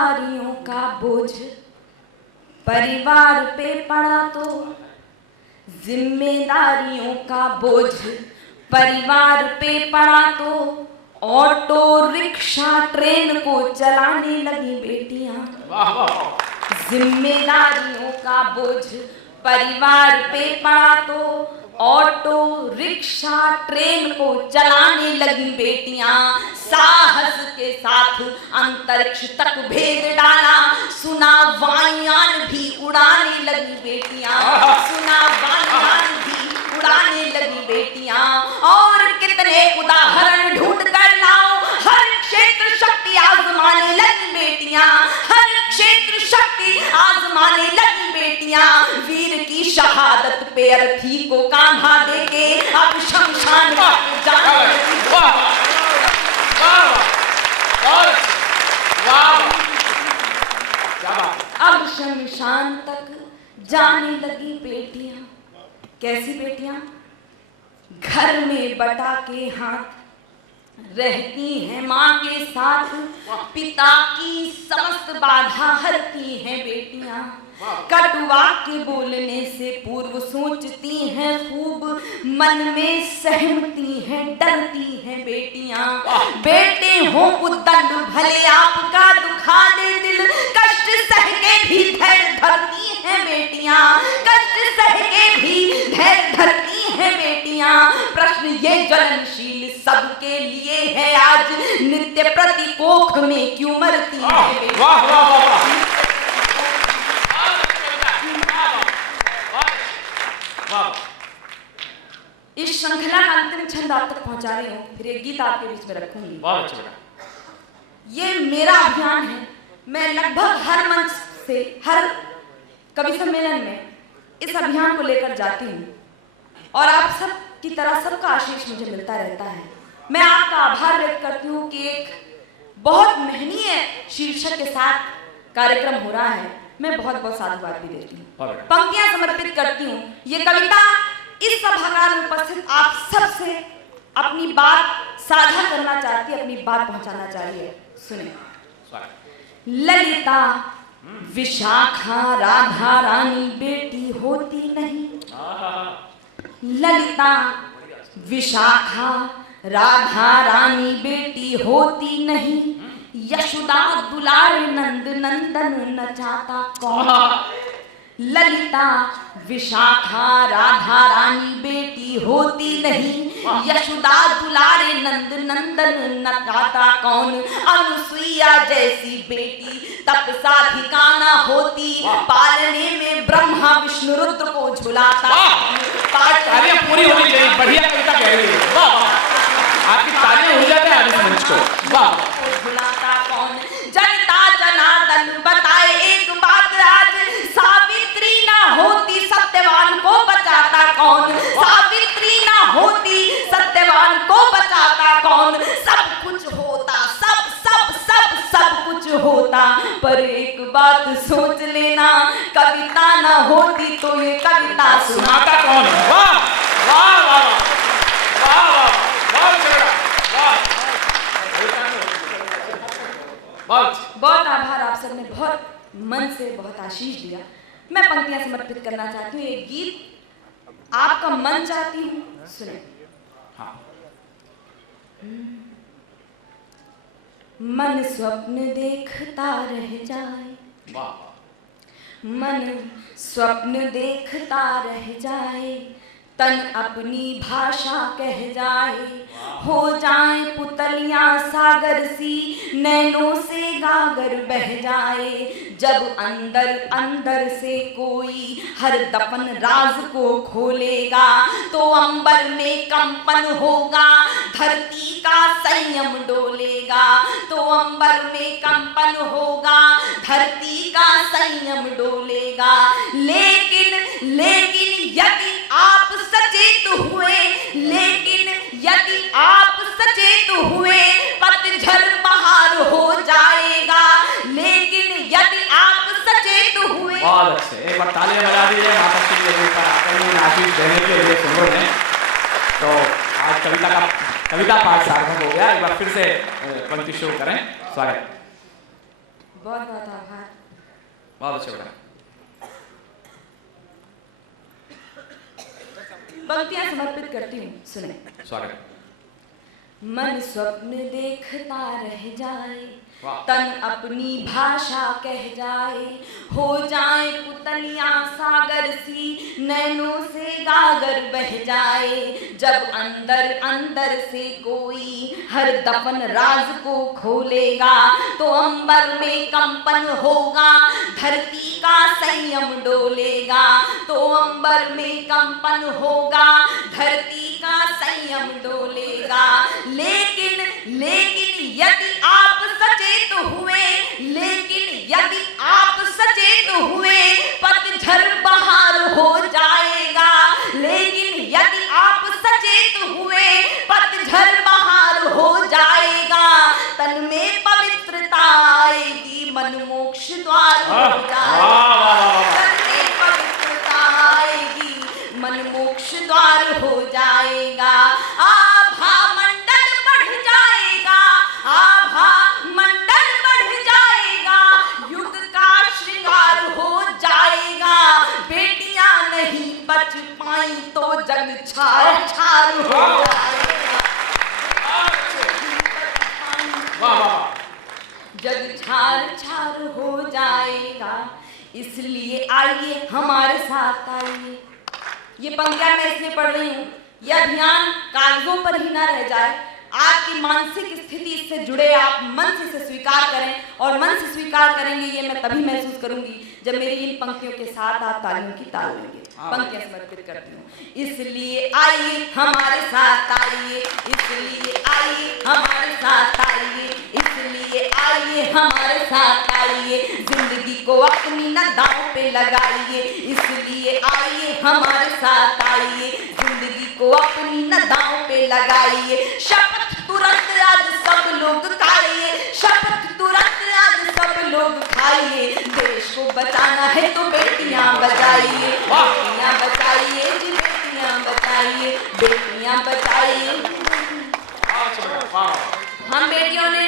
जिम्मेदारियों का बोझ परिवार पे पड़ा तो, जिम्मेदारियों का बोझ परिवार पे पड़ा तो ऑटो रिक्शा ट्रेन को चलाने लगी बेटियां। जिम्मेदारियों का बोझ परिवार पे पड़ा तो ऑटो रिक्शा ट्रेन को चलाने लगी बेटियां। साहस के साथ अंतरिक्ष तक भेद डाला, सुना वायुयान भी उड़ाने लगी बेटियां। सुना वायुयान भी उड़ाने लगी बेटियां। और कितने उदाहरण ढूंढ कर लाओ, हर क्षेत्र शक्ति आजमाने लगी बेटियां। हर क्षेत्र शक्ति आजमाने लगी बेटियां। वीर की शहादत पे अर्थी को कान्हा देके अब शमशान जाने लगी। अब शमशान तक जाने लगी बेटियां। कैसी बेटियां? घर में बटा के हाथ रहती हैं माँ के साथ, पिता की समस्त बाधा हरती हैं बेटियां। कटुआ के बोलने से पूर्व सोचती हैं खूब, मन में सहमती हैं डरती हैं बेटियां। बेटे हो उद्दंड भले आपका दुखा दे दिल, कष्ट सह के भी धैर्य धरती हैं बेटियां। कष्ट सह के भी धैर्य धरती हैं बेटियां। प्रश्न ये ज्वलनशील सबके लिए है आज, नित्य प्रति कोख में क्यों मरती हैं बेटियां। इस श्रृंखला का अंतिम छंद आप तक पहुंचा रही हूँ, फिर एक गीत आपके बीच में रखूंगी। ये मेरा अभियान है। मैं लगभग हर मंच से, हर कवि सम्मेलन में इस अभियान को लेकर जाती हूँ और आप सब की तरह सबका आशीष मुझे मिलता रहता है। मैं आपका आभार व्यक्त करती हूँ कि एक बहुत महनीय शीर्षक के साथ कार्यक्रम हो रहा है। मैं बहुत बहुत साधुवाद भी देती हूँ, पंक्तियां समर्पित करती हूँ। ये कविता इस सभागार में उपस्थित आप सबसे अपनी बात साझा करना चाहती है, अपनी बात पहुंचाना चाहिए। सुने। ललिता विशाखा राधा रानी बेटी होती नहीं। ललिता विशाखा राधा रानी बेटी होती नहीं। यशोदा दुलार नंद नंदन नचाता कौन। ललिता विशाखा राधा रानी बेटी होती नहीं। यशोदा दुलारे नंद नंदन नचाता कौन। अनुसुईया जैसी बेटी तपसा ठिकाना होती। पालने में ब्रह्मा विष्णु रुद्र को झुलाता। तालियां पूरी होनी चाहिए। बढ़िया कविता कह रही है। वाह, आपकी तालियां हो जाते हैं आदित्य मंच को। वाह। झुलाता कौन। जनता जनार्दन बताए एक बात आज, सावित्री ना होती सत्यवान को बचाता कौन। सावित्री ना होती सत्यवान को बचाता कौन। सब कुछ होता, सब सब सब सब कुछ होता, पर एक बात सोच लेना, कविता ना होती तो ये कविता सुनाता कौन। वाह वाह वाह वाह वाह। बहुत आभार। आप सबने बहुत मन से बहुत आशीष दिया। मैं पंक्तियां समर्पित करना चाहती हूँ। एक गीत आपका मन चाहती हूँ, सुने। हाँ। मन स्वप्न देखता रह जाए। वाह। मन स्वप्न देखता रह जाए, तन अपनी भाषा कह जाए। हो जाए पुतलियां सागर सी, नैनों से गागर बह जाए। जब अंदर अंदर से कोई हर दफन राज को खोलेगा, तो अंबर में कंपन होगा, धरती का संयम डोलेगा। तो अंबर में कंपन होगा, धरती का संयम डोलेगा। लेकिन लेकिन यदि आप सचेत हुए, लेकिन यदि आप सचेत हुए, पतझड़ बहार हो जाएगा। लेकिन यदि आप सचेत हुए। बहुत अच्छे, एक बार तालियां बजा दीजिए माता श्री के ऊपर आशीष देने के लिए सुंदर है। तो आज कविता पाठ सार्थक हो गया। एक बार फिर से पंक्ति शुरू करें। स्वागत। बहुत बहुत आभार। बहुत अच्छा बना। पंक्तियां समर्पित करती हूँ, सुने। स्वागत। मन स्वप्न देखता रह जाए, वाह। तन अपनी भाषा कह जाए, हो जाए पुतलियां सागर सी, नैनों से गागर बह जाए। जब अंदर अंदर से कोई हर दफन राज को खोलेगा, तो अंबर में कंपन होगा, धरती का संयम डोलेगा। तो अंबर में कंपन होगा, धरती का संयम डोलेगा। लेकिन यदि आप सचेत हुए, लेकिन यदि आप सचेत हुए, पतझड़ बहार हो जाएगा। लेकिन यदि आप सचेत हुए, पतझड़ बहार हो जाएगा। तन में पवित्रता आएगी, मन मोक्ष द्वार हो जाएगा। तन में पवित्रता आएगी, मन मोक्ष द्वार हो जाएगा। आभा मंडल बढ़ जाएगा, आभा मंडल बढ़ जाएगा, युग का श्रृंगार हो जाएगा। बेटियां नहीं बच पाई तो जग छार छार हो जाएगा। जग छार छार हो जाएगा। इसलिए आइए हमारे साथ आइए। ये पंक्तियां मैं इसलिए पढ़ रही हूँ, यह अभियान कागजों पर ही ना रह जाए। आपकी मानसिक स्थिति इससे जुड़े, आप मन से इसे स्वीकार करें, और मन से स्वीकार करेंगे ये मैं तभी महसूस करूंगी जब मेरी इन पंक्तियों के साथ आप तालियों की ताल लेंगे। पंक्तियां समर्पित करती हूँ। इसलिए आइए हमारे साथ आइए, इसलिए आइए हमारे साथ आइए, इसलिए आइए हमारे साथ आइए। जिंदगी को अपनी न दांव पे लगाइए, इसलिए आइए हमारे साथ आइए। जिंदगी को अपनी न दांव पे लगाइए। शपथ तुरंत आज सब लोग खाइए, शपथ तुरंत आज सब लोग खाइए। देश को बचाना है तो बेटियां बचाइए, बेटियां बचाइए जी, बेटियां बचाइए, बेटियां बचाइए। हम बेटियों ने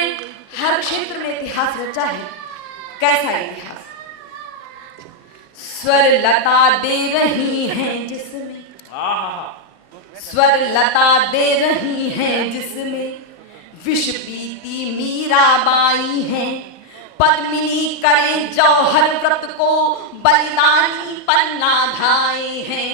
हर क्षेत्र में इतिहास रचा है। कैसा इतिहास? स्वर लता दे रही हैं जिसमें, स्वर लता दे रही हैं जिसमें, विष पीती मीराबाई हैं। पद्मिनी करें जौहर व्रत को, बलिदानी पन्ना धाए हैं।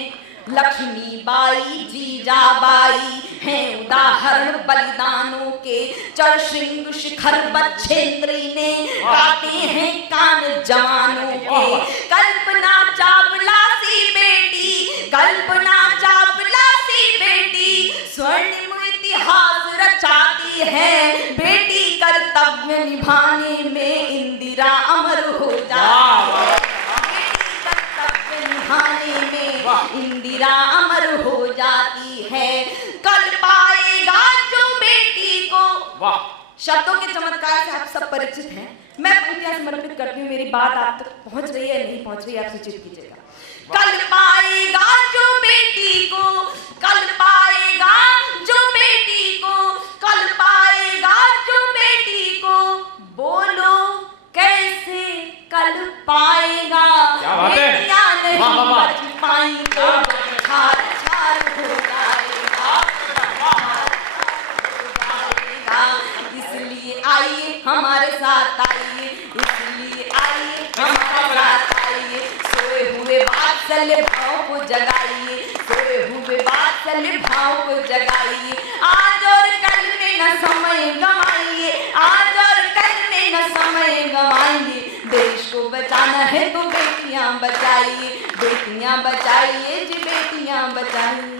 लक्ष्मीबाई जीजाबाई हैं उदाहरण बलिदानों के। चरशृंग शिखर बच्छेंद्री ने काटे हैं कान जवानों के। कल्पना चावला सी बेटी, कल्पना चावला सी बेटी, स्वर्णिम इतिहास रचाती है। बेटी कर्तव्य निभाने में इंदिरा अमर हो जाती है। निभाने में इंदिरा अमर हो जाती है। कल पाएगा जो बेटी को। शब्दों के चमत्कार से आप सब परिचित हैं। मैं पंक्तियां समर्पित करती हूँ। मेरी बात आप तक पहुंच रही है नहीं पहुंच रही है, आप सूचित कीजिएगा। कल पाएगा जो बेटी को, कल पाएगा जो बेटी को, कल पाएगा जो बेटी को। बोलो कैसे कल पाएगा? बेटियां नहीं बच पाई तो छार छार हो जाएगा। इसलिए आइए हमारे साथ आइए, इसलिए आइए हमारे साथ आइए। सोए हुए वात्सल्य भाव को जगाइए, सोए हुए वात्सल्य भाव को जगाइए। आज और कल में न समय गवाइए, आज और कल में न समय गवाइए। देश को बचाना है तो बेटियां बचाइए, बेटियां बचाइए जी, बेटियां बचाइए।